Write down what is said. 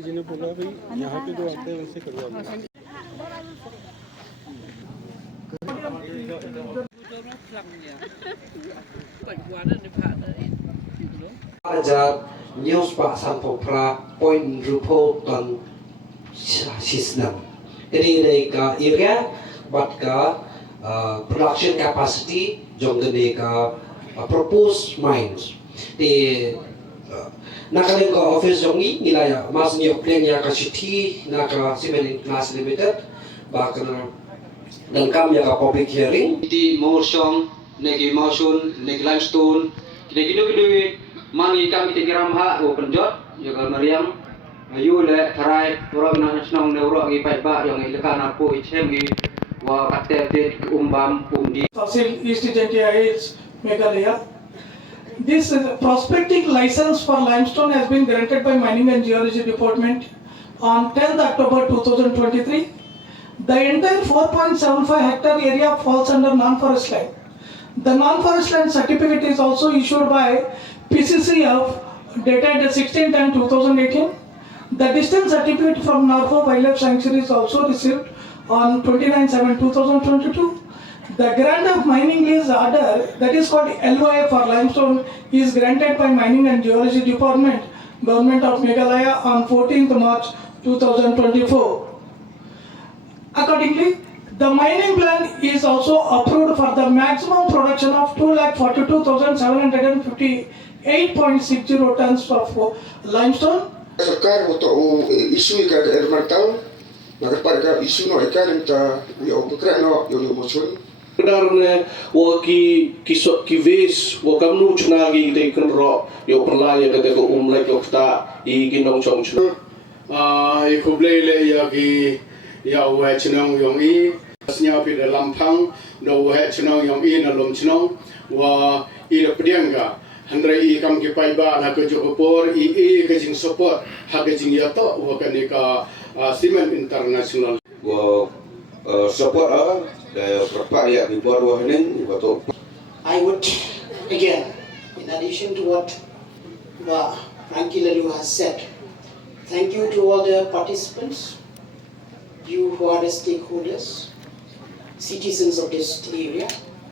जी ने बोला भाई यहाँ पे जो आते हैं वैसे करवा दो। Aja news Pak Sampopra point report on Sisnam. Jadi mereka area batka production capacity jong mereka propose mines. Di nakaleng ka office jong ni nila ya mas ni plan ya ka city naka cement class limited bakana dan kam ya ka public hearing di motion negi motion negi limestone negi negi mangi kami tikiram ha o penjot jaga Mariam ayu le tharai orang nasional neuro gi pai ba yang ilaka na po ichem gi wa katte de umbam umdi Tahsil East Jaintia Hills, Meghalaya. This prospecting license for limestone has been granted by Mining and Geology Department on 10th October 2023. The entire 4.75 hectare area falls under non-forest land. The non-forest land certificate is also issued by PCCF dated 16/10/2018. The distance certificate from Narfa Wildlife Sanctuary is also received on 29/7/2022. The grant of mining lease order, that is called LOA for limestone, is granted by Mining and Geology Department, Government of Meghalaya on 14th March 2024. Accordingly, the mining plan is also approved for the maximum production of 2,42,758.60 tons of limestone. Sarkar untuk isu ikan air mantau, maka pada isu no ikan kita yo pekrak no yo motion. Kedarne waki kisok kivis wakam nu cunagi te kenro yo perlaya kata ko umlek yo kta I ginong chong chun ikublele ya ki ya wa chnong yong I snya pi de lampang do wa chnong yong I na lom chnong wa I de pdianga handra I kam ki pai ba na ko jokopor I ke jing support ha ke jing ya to wa ka ne ka cement international wa support berapa ya di bawah ini betul. I would again, in addition to what Frankie Lalu has said, thank you to all the participants, you who are the stakeholders, citizens of this area.